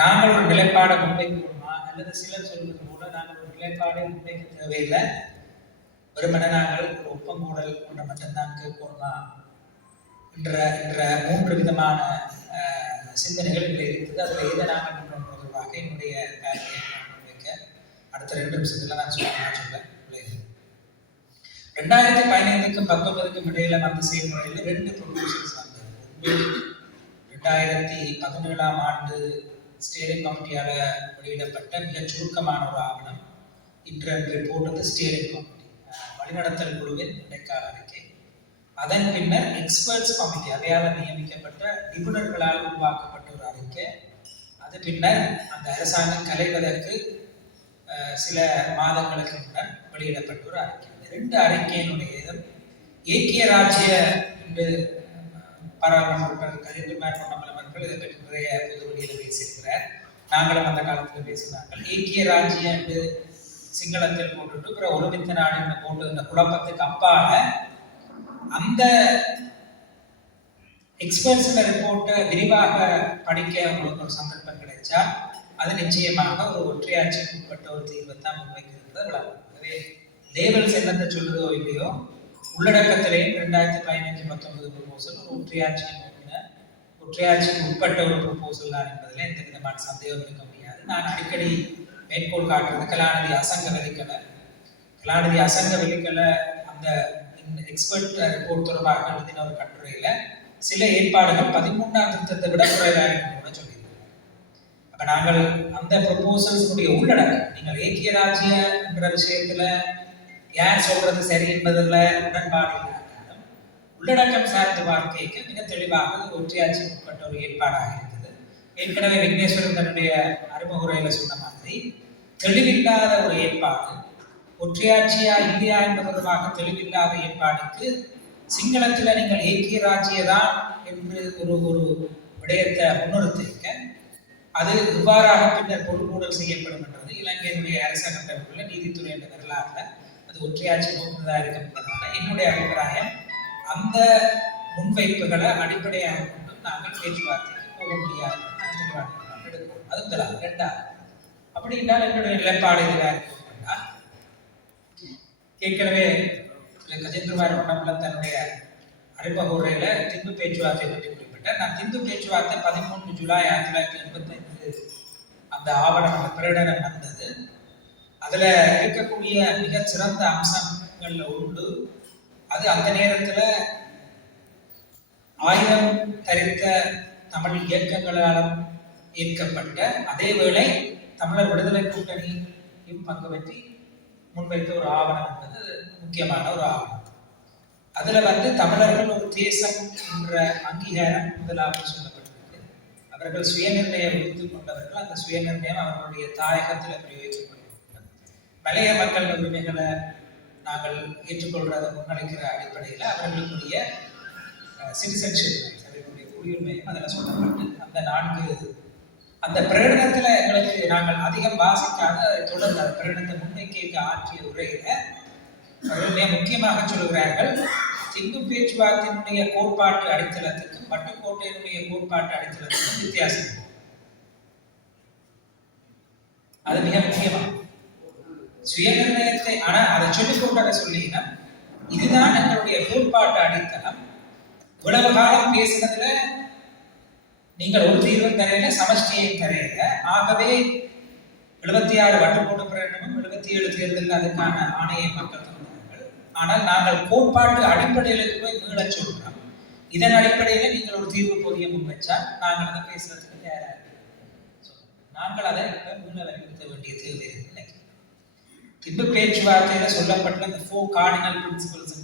நாங்கள் ஒரு நிலைப்பாடை முன்வைக்கிறோமா அல்லது சிலர் சொல்வது போல நாங்கள் ஒரு நிலைப்பாடை முன்வைக்க தேவையில்லை, வெறுமனே நாங்கள் ஒரு ஒப்பங்கூடல் ஒன்றை மட்டும்தான் கேட்கணுமா என்ற மூன்று விதமான சிந்தனைகள் இதில் இருக்குது. அதில் எதை நாங்கள் முன்னோம் தொடர்பாக என்னுடைய வேலையை முன்வைக்க அடுத்த 2 நிமிஷத்துல நான் சொல்ல 2015க்கும் 19க்கும் இடையில வந்த செயல்முறையில் 2 ப்ரொபோசல்ஸ் வந்தது. 2017ஆம் ஆண்டு ஸ்டேரிங் கமிட்டியால் வெளியிடப்பட்ட மிகச் சுருக்கமான ஒரு ஆவணம் இன்டர்ன் ரிப்போர்ட் ஸ்டேரிங் கமிட்டி வழிநடத்தல் குழுவின் இடைக்கால அறிக்கை. அதன் பின்னர் எக்ஸ்பர்ட்ஸ் கமிட்டி அவையால் நியமிக்கப்பட்ட நிபுணர்களால் உருவாக்கப்பட்ட ஒரு அறிக்கை. அது பின்னர் அந்த அரசாங்கம் கலைவதற்கு சில மாதங்களுக்கு முன்னர் வெளியிடப்பட்ட ஒரு அறிக்கை. 2 அறிக்கையினுடைய ஏக்கிய ராஜ்ய என்று பாராளுமன்ற உறுப்பினர் கஜேந்திரகுமார் பொன்னம்பலம் இதை பற்றி நிறைய பொது வெளியில் பேசியிருக்கிறார். நாங்களும் அந்த காலத்தில் பேசினார்கள். ஏக்கிய ராஜ்ய என்று சிங்களத்தில் போட்டுட்டு பிற ஒருமித்த நாடு போட்டு இந்த குழப்பத்துக்கு அப்பால அந்த எக்ஸ்பர்ட்ஸ் ரிப்போர்ட்டை விரிவாக படிக்க உங்களுக்கு ஒரு சந்தர்ப்பம் கிடைச்சா அது நிச்சயமாக ஒரு ஒற்றையாட்சிக்கு உட்பட்ட ஒரு தீர்வை தான் முன்வைக்கிறது. ஆகவே லேவல்ஸ் என்னத்தை சொல்லுதோ இல்லையோ உள்ளடக்கத்திலேயும் 2015-19 ப்ரொபோசல் ஒரு ஒற்றையாட்சிக்கு உட்பட்ட ஒரு ப்ரொபோசல் தான் என்பதில் எந்த விதமான சந்தேகம் இருக்க முடியாது. நான் அடிக்கடி மேற்கோள் காட்டுறது கலாநிதி அசங்க வெளிக்கல அந்த எக்ஸ்பர்ட் ரிப்போர்ட் தொடர்பாக எழுதின ஒரு கட்டுரையில சில ஏற்பாடுகள் 13ஆம் திருத்தத்தை விட குறைவாக இருக்குன்னு சொல்லியிருக்கிறார். அப்ப நாங்கள் அந்த ப்ரொபோசல்ஸுடைய உள்ளடக்கம் நீங்கள் ஏக்கிய ராஜ்ய என்ற விஷயத்துல யார் சொல்றது சரி என்பதில் உடன்பாடு இல்லாட்டாலும் உள்ளடக்கம் சார்ந்த வாழ்க்கைக்கு மிக தெளிவாக ஒற்றையாட்சி உட்பட்ட ஒரு ஏற்பாடாக இருக்குது. ஏற்கனவே விக்னேஸ்வரன் தன்னுடைய அறிமுக உரையில சொன்ன மாதிரி தெளிவில்லாத ஒரு ஏற்பாடு, ஒற்றையாட்சியா இல்லையா என்பது தொடர்பாக தெளிவில்லாத ஏற்பாடுக்கு சிங்களத்தில் நீங்கள் ஏக்கிய ராஜ்யதான் என்று ஒரு விடயத்தை முன்னிறுத்திருக்க அது இவ்வாறாக பின்னர் பொருள்கூடல் செய்யப்படும் என்றது இலங்கையினுடைய அரசாங்கத்திற்குள்ள நீதித்துறை என்ற வரலாறுல அது ஒற்றையாட்சி நோக்குவதாக இருக்கின்றதால என்னுடைய அபிப்பிராயம் அந்த முன்வைப்புகளை அடிப்படையாக கொண்டு நாங்கள் பேச்சுவார்த்தைக்கு போக முடியாது எடுக்கணும். அது முதலாவது. 2வது, அப்படி என்றால் என்னுடைய நிலைப்பாடு எதிராக இருக்கா ஏற்கனவே கஜேந்திரகுமார் பொன்னம்பலம் தன்னுடைய அறிமுக உரையில திந்து பேச்சுவார்த்தை பற்றி குறிப்பிட்டார். நான் திந்து பேச்சுவார்த்தை 13 ஜூலை 1985 அந்த ஆவணம் அந்த பிரகடனம் வந்தது. அதுல இருக்கக்கூடிய மிக சிறந்த அம்சங்கள்ல உண்டு. அது அந்த நேரத்துல 1000 தரித்த தமிழ் இயக்கங்களாலும் ஏற்கப்பட்ட அதேவேளை தமிழர் விடுதலை கூட்டணியும் பங்கு பற்றி முன்வைத்த ஒரு ஆவணம் என்பது முக்கியமான ஒரு ஆவணம். அதுல தமிழர்கள் ஒரு தேசம் என்ற அங்கீகாரம் முதலாக சொல்லப்பட்டிருக்கு. அவர்கள் சுயநிர்ணயம் விடுத்துக் கொண்டவர்கள். அந்த சுயநிர்ணயம் அவர்களுடைய தாயகத்தில் பிரயோகிக்கப்படும். மலைய மக்கள் உரிமைகளை நாங்கள் ஏற்றுக்கொள்றதை முன்னெடுக்கிற அடிப்படையில் அவர்களுடைய சிட்டிசன்ஷிப் அவர்களுடைய குடியுரிமையும் அதில் சொல்லப்பட்டு அந்த பிரகடனத்தில் எங்களுக்கு நாங்கள் அதிகம் வாசிக்காத தொடர்ந்து அந்த பிரகடனத்தை முன்வைக்க ஆற்றிய உரையில அவர்கள் முக்கியமாக சொல்கிறார்கள், திந்து பேச்சுவார்த்தையினுடைய கோட்பாட்டு அடித்தளத்துக்கும் பட்டுக்கோட்டையினுடைய கோட்பாட்டு அடித்தளத்துக்கும் வித்தியாசம். அது மிக முக்கியமாக சுயநிர்ணயத்தை ஆனா அதை சொல்லிக் கொண்டாட சொல்லினா இதுதான் எங்களுடைய கோட்பாட்டு அடித்தளம். இவ்வளவு காலம் பேசினதுல நீங்கள் ஒரு தீர்வும் தரையில சமஷ்டியையும் தரையில. ஆகவே 76 வட்டுக்கோட்டு பிரகடனமும் 77 தேர்தலில் அதுக்கான ஆணையை மக்கள் தந்தார்கள். ஆனால் நாங்கள் கோட்பாட்டு அடிப்படையிலுக்கு போய் மீள சொல்றோம். இதன் அடிப்படையில நீங்கள் ஒரு தீர்வு பொதிய முன்வச்சா நாங்கள் அதை பேசுறதுக்கு தயாராக நாங்கள் அதை மீள வலியுறுத்த வேண்டிய தேவை இருக்கு. திண்டு பேச்சுவார்த்தையில சொல்லப்பட்ட அந்த 4 கார்டினல் பிரின்சிபல்ஸ்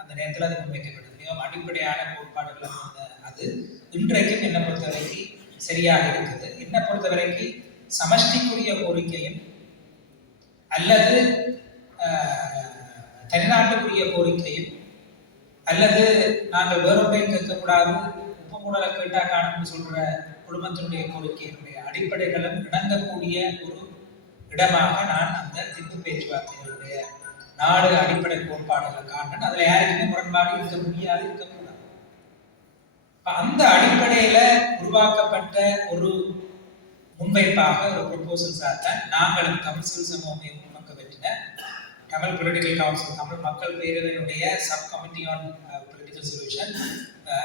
அந்த நேரத்தில் அது முன்வைக்கப்படுது. மிகவும் அடிப்படையான கோட்பாடுகள் அது இன்றைக்கும் என்னை பொறுத்தவரைக்கும் சரியாக இருக்குது. என்னை பொறுத்தவரைக்கும் சமஷ்டிக்குரிய கோரிக்கையும் அல்லது தனிநாட்டுக்குரிய கோரிக்கையும் அல்லது நாங்கள் வேறொன்றையும் கேட்கக்கூடாது உப்பமூடலை கேட்டா காணும்னு சொல்ற குடும்பத்தினுடைய கோரிக்கையினுடைய அடிப்படைகளும் இணங்கக்கூடிய ஒரு இடமாக நான் அந்த திண்டு பேச்சுவார்த்தைகளுடைய 4 அடிப்படை கோட்பாடுகளை காண்றேன். அதுல யாருக்குமே முரண்பாடு இருக்க முடியாது, இருக்கக்கூடாது. அந்த அடிப்படையில உருவாக்கப்பட்ட ஒரு முன்வைப்பாக ஒரு ப்ரொபோசல்ஸாக தான் நாங்களும் தமிழ் சிவில் சமூகமே முன்வைக்க பற்றின தமிழ் பொலிட்டிக்கல் கவுன்சில் தமிழ் மக்கள் பேரவையினுடைய sub committee on political solution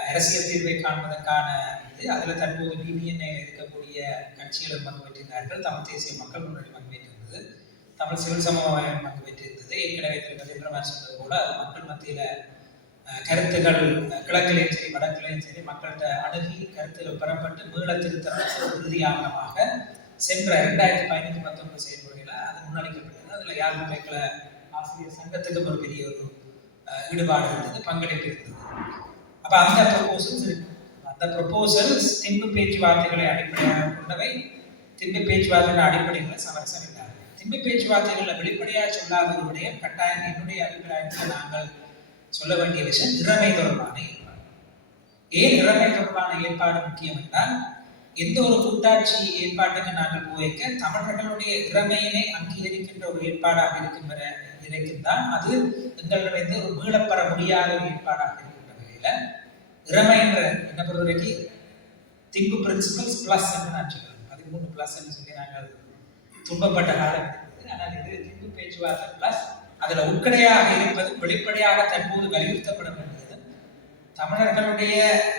அரசியல் தீர்வை காண்பதற்கான இது அதில் தற்போது பிபிஎன்ஏ இருக்கக்கூடிய கட்சிகளும் பங்கு பெற்றிருந்தார்கள். தமிழ் தேசிய மக்கள் முன்னணி பங்கு பெற்றிருந்தது, தமிழ் சிவில் சமூகம் பங்கு பெற்றிருந்தது. ஏற்கனவே திரு கஜேந்திரமார் சொன்னது போல அது மக்கள் மத்தியில் கருத்துக்கள் கிழக்கிலையும் சரி வடக்கிலையும் சரி மக்கள்கிட்ட அணுகி கருத்துக்கள் பெறப்பட்டு மீள திருத்தப்பட்ட உறுதியானமாக சென்ற 2015-19 செயல்முறையில் அது முன்னெடுக்கப்பட்டது. அதில் யாழ் முறைகள ஆசிரியர் சங்கத்துக்கு ஒரு பெரிய ஒரு ஈடுபாடு இருந்தது, பங்களிப்பு இருந்தது. அப்போ அந்த ப்ரொபோசல்ஸ் இருக்கு. அந்த ப்ரொபோசல்ஸ் திம்பு பேச்சுவார்த்தைகளை அடிப்படையாக கொண்டவை. திம்பு பேச்சுவார்த்தைகள் அடிப்படையில் சமரசம் இல்லாது. திம்பு பேச்சுவார்த்தைகளில் வெளிப்படையாக சொல்லாதவருடைய கட்டாயம் என்னுடைய அபிப்பிராயத்தில் நாங்கள் சொல்ல வேண்டிய விஷயம் இறமை தொடர்பான ஏற்பாடு. ஏன் இறமை தொடர்பான ஏற்பாடு முக்கியம் என்றால், எந்த ஒரு கூட்டாட்சி ஏற்பாட்டுக்கு நாங்கள் போய்க்க தமிழர்களுடைய இறமையினை அங்கீகரிக்கின்ற ஒரு ஏற்பாடாக இருக்கின்றால் அது எங்களிடமிருந்து ஒரு மீளப்பெற முடியாத ஒரு ஏற்பாடாக இருக்கின்ற வகையில இறமை என்ற என்ன பொறுத்தவரைக்கு திம்பு பிரின்சிபல்ஸ் பிளஸ் என்று நான் சொல்லுவேன். 13 பிளஸ் என்று சொல்லி நாங்கள் துன்பப்பட்ட காலம் இருந்தது. ஆனால் இது திம்பு பேச்சுவார்த்தை பிளஸ். அதுல உட்கடையாக இருப்பது வெளிப்படையாக தற்போது வலியுறுத்தப்பட வேண்டியது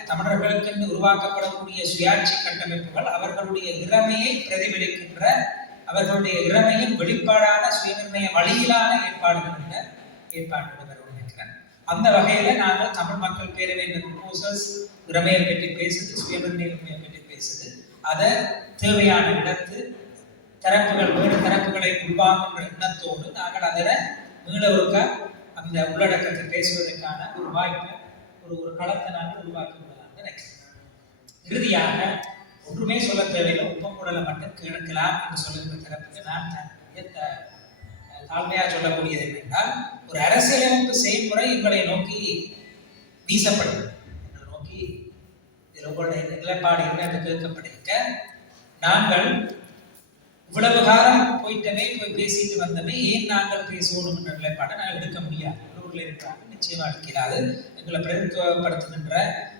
தமிழர்களுக்கு உருவாக்கப்படக்கூடிய சுயாட்சி கட்டமைப்புகள் அவர்களுடைய இறமையை பிரதிபலிக்கின்ற அவர்களுடைய இறமையின் வெளிப்பாடான சுயநிர்ணய வழியிலான ஏற்பாடுகள் என்ற ஏற்பாடு நினைக்கிறேன். அந்த வகையில நாங்கள் தமிழ் மக்கள் பேரவை ப்ரொபோசல்ஸ் இறமையை பற்றி பேசுது, சுயநிர்ணய உரிமையை பற்றி பேசுது. அதை தேவையான இடத்து தரப்புகள் வேறு தரப்புகளை உருவாக்குகின்ற எண்ணத்தோடு நாங்கள் அதில் மீள ஒருக்க அந்த உள்ளடக்கத்தை பேசுவதற்கான ஒரு வாய்ப்பை ஒரு களத்தை நாங்கள் உருவாக்குவதாக நினைக்கிறேன். இறுதியாக ஒன்றுமே சொல்ல தேவையில்லை, ஒப்பங்குடலை மட்டும் கேட்கலாம் என்று சொல்லுகிற தரப்புக்கு நான் தாழ்மையாக சொல்லக்கூடியது என்னென்றால், ஒரு அரசியலமைப்பு செயல்முறை எங்களை நோக்கி வீசப்படுது. எங்களை நோக்கி இதில் உங்களுடைய நிலைப்பாடு என்ன என்று கேட்கப்படுக நாங்கள் இவ்வளவு காலம் போயிட்டவே போய் பேசிட்டு வந்தவே ஏன் நாங்கள் பேசணும் என்ற நிலைப்பாட்டை நாங்கள் எடுக்க முடியாது. உள்ளூரில் இருக்கிறாங்க, நிச்சயமா எடுக்கிறாது. எங்களை பிரதிநிதித்துவப்படுத்துகின்ற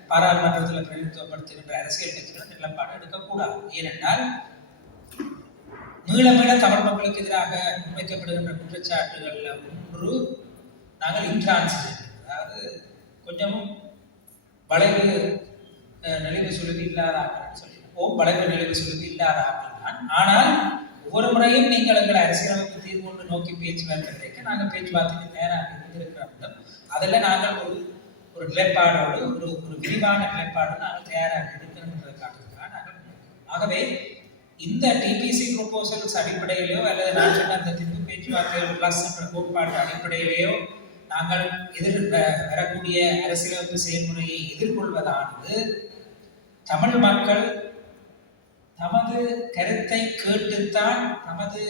பாராளுமன்றத்தில் பிரதிநிதித்துவப்படுத்துகின்ற அரசியல் கட்சிகள் நிலைப்பாடு எடுக்கக்கூடாது. ஏனென்றால் மீள மீள தமிழ் மக்களுக்கு எதிராக முன்வைக்கப்படுகின்ற குற்றச்சாட்டுகள்ல ஒன்று நாங்கள் இன்ட்ரான்சிஜென்ட், அதாவது கொஞ்சமும் வளைவு நெளிவு சுழுவி இல்லாத ஆக்கள் சொல்லியிருப்போம். வளைவு நெளிவு சுழுவி இல்லாத ஆக்கள் தான். ஆனால் ஒவ்வொரு முறையும் நீங்கள் எங்களை அரசியலமைப்பு தீர்வு ஒன்று நோக்கி பேச்சுவார்த்தைக்கு நாங்கள் பேச்சுவார்த்தைக்கு தயாராக இருந்திருக்கிறோம். அதில் நாங்கள் ஒரு நிலைப்பாடோடு ஒரு விரிவான நிலைப்பாடு நாங்கள் தயாராக இருக்கிறோம்ன்றதை காட்டுகிறோம் நாங்கள். ஆகவே இந்த டிபிசி ப்ரொபோசல்ஸ் அடிப்படையிலேயோ அல்லது நான் சொன்ன அந்த திப்பு பேச்சுவார்த்தைகள் பிளஸ் என்ற கோட்பாட்டு அடிப்படையிலேயோ நாங்கள் வரக்கூடிய அரசியலமைப்பு செயல்முறையை எதிர்கொள்வதானது தமிழ் மக்கள் தமது கருத்தை கேட்டுத்தான், தமது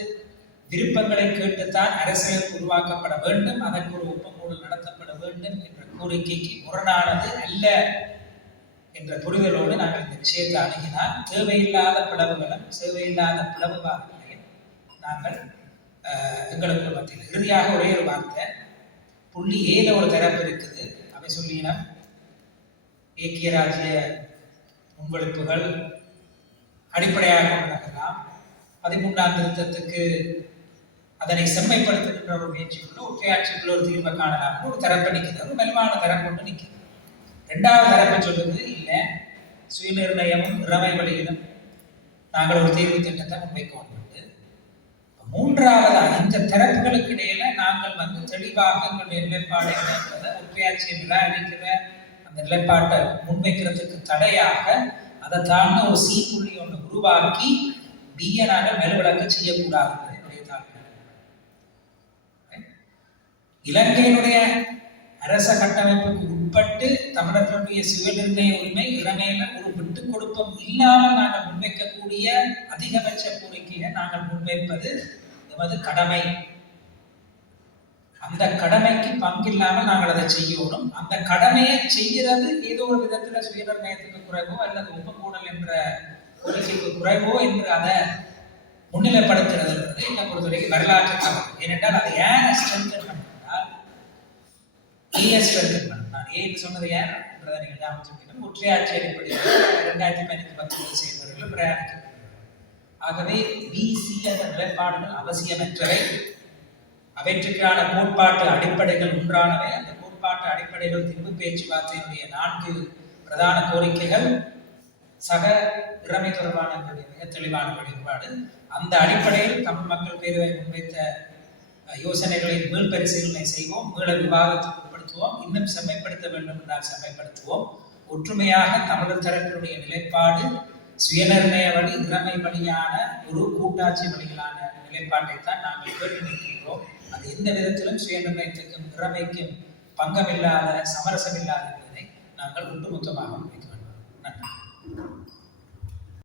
விருப்பங்களை கேட்டுத்தான் அரசியல் உருவாக்கப்பட வேண்டும், அதற்கு ஒரு ஒப்பந்தம் நடத்தப்பட வேண்டும் என்ற கோரிக்கைக்கு முரணானது அல்ல என்ற புரிதலோடு நாங்கள் இந்த விஷயத்தை அணுகினால் தேவையில்லாத பிளவுகளும் தேவையில்லாத பிளவுகளையும் நாங்கள் எங்களுக்கு மத்தியில் இறுதியாக ஒரே ஒரு வார்த்தை, புள்ளி ஏல ஒரு தரப்பு இருக்குது. அவை சொல்லினா ஏக்கிய ராஜ்ய முன்வெடுப்புகள் அடிப்படையாக கொண்டதெல்லாம் 13ஆம் திருத்தத்துக்கு அதனை செம்மைப்படுத்துகின்ற ஒரு முயற்சிக்குள்ள ஒற்றையாட்சிக்குள்ள ஒரு தீர்வை காணலாம் ஒரு தரப்பை நிற்குது, ஒரு மெல்வான தரப்பு கொண்டு நிற்குது. 2வது தரப்பை சொல்லுது இல்லை, சுயநிர்ணயமும் இறமை வழியிலும் நாங்கள் ஒரு தீர்வு திட்டத்தை முன்வைக்க வேண்டும். 3வது இந்த தரப்புகளுக்கு இடையில நாங்கள் தெளிவாக எங்களுடைய நிலைப்பாடு என்னன்றதை ஒற்றையாட்சியை நிராகரிக்கிற அந்த நிலைப்பாட்டை முன்வைக்கிறதுக்கு தடையாக அதை தாண்ட ஒரு சி புள்ளி ஒன்று உருவாக்கி பிஏ நாங்கள் மெலுவிளக்க செய்யக்கூடாது. இலங்கையினுடைய அரச கட்டமைப்புக்கு உட்பட்டு தமிழர்களுடைய சுயநிர்ணய உரிமை இறமையில ஒரு விட்டுக் கொடுப்பம் இல்லாமல் நாங்கள் முன்வைக்கக்கூடிய அதிகபட்ச கோரிக்கையை நாங்கள் முன்வைப்பது எமது கடமை. அந்த கடமைக்கு பங்கில்லாமல் நாங்கள் அதை செய்யணும். அந்த கடமையை செய்கிறது ஏதோ ஒரு விதத்துல சுயநிர்ணயத்துக்கு குறைவோ அல்லது ஒப்புக்கூடல் என்ற கோரிக்கைக்கு குறைவோ என்று அதை முன்னிலைப்படுத்துறது என்னை பொறுத்தவரைக்கும் வரலாற்று தவறு. ஏனென்றால் அதை ஏன் ஸ்ட்ரென்தன் பண்ணால் ஸ்ட்ரென்தன் பண்ண நான் ஏன்னு சொன்னது ஏன்றதை நீங்கள் ஞாபகம் ஒற்றையாட்சி அடிப்படையில் 2015-19 செயல்முறைகள் பிரயாணிக்கப்படுகிறது. ஆகவே பிசி என்ற நிலைப்பாடுகள் அவசியமற்றவை. அவற்றுக்கான கோட்பாட்டு அடிப்படைகள் ஒன்றானவை. அந்த கோட்பாட்டு அடிப்படைகள் திம்பு பேச்சுவார்த்தையினுடைய 4 பிரதான கோரிக்கைகள் சக இறமை தொடர்பான மிக தெளிவான வழிபாடு. அந்த அடிப்படையில் தமிழ் மக்கள் பேரவை முன்வைத்த யோசனைகளை மீள் பரிசீலனை செய்வோம், மீள விவாதத்துக்கு உட்படுத்துவோம், இன்னும் செம்மைப்படுத்த வேண்டும் என்றால் செம்மைப்படுத்துவோம். ஒற்றுமையாக தமிழர் தரப்பினுடைய நிலைப்பாடு சுயநிர்ணய வழி, இறமை வழியான ஒரு கூட்டாட்சி வழியிலான நிலைப்பாட்டை தான் நாங்கள் கேட்டு நிற்கின்றோம். அது எந்த விதத்திலும் சுயநிர்ணயத்துக்கும் இறமைக்கும் பங்கமில்லாத, சமரசமில்லாத என்பதை நாங்கள் ஒட்டுமொத்தமாக முன்வைக்க வேண்டும். நன்றி.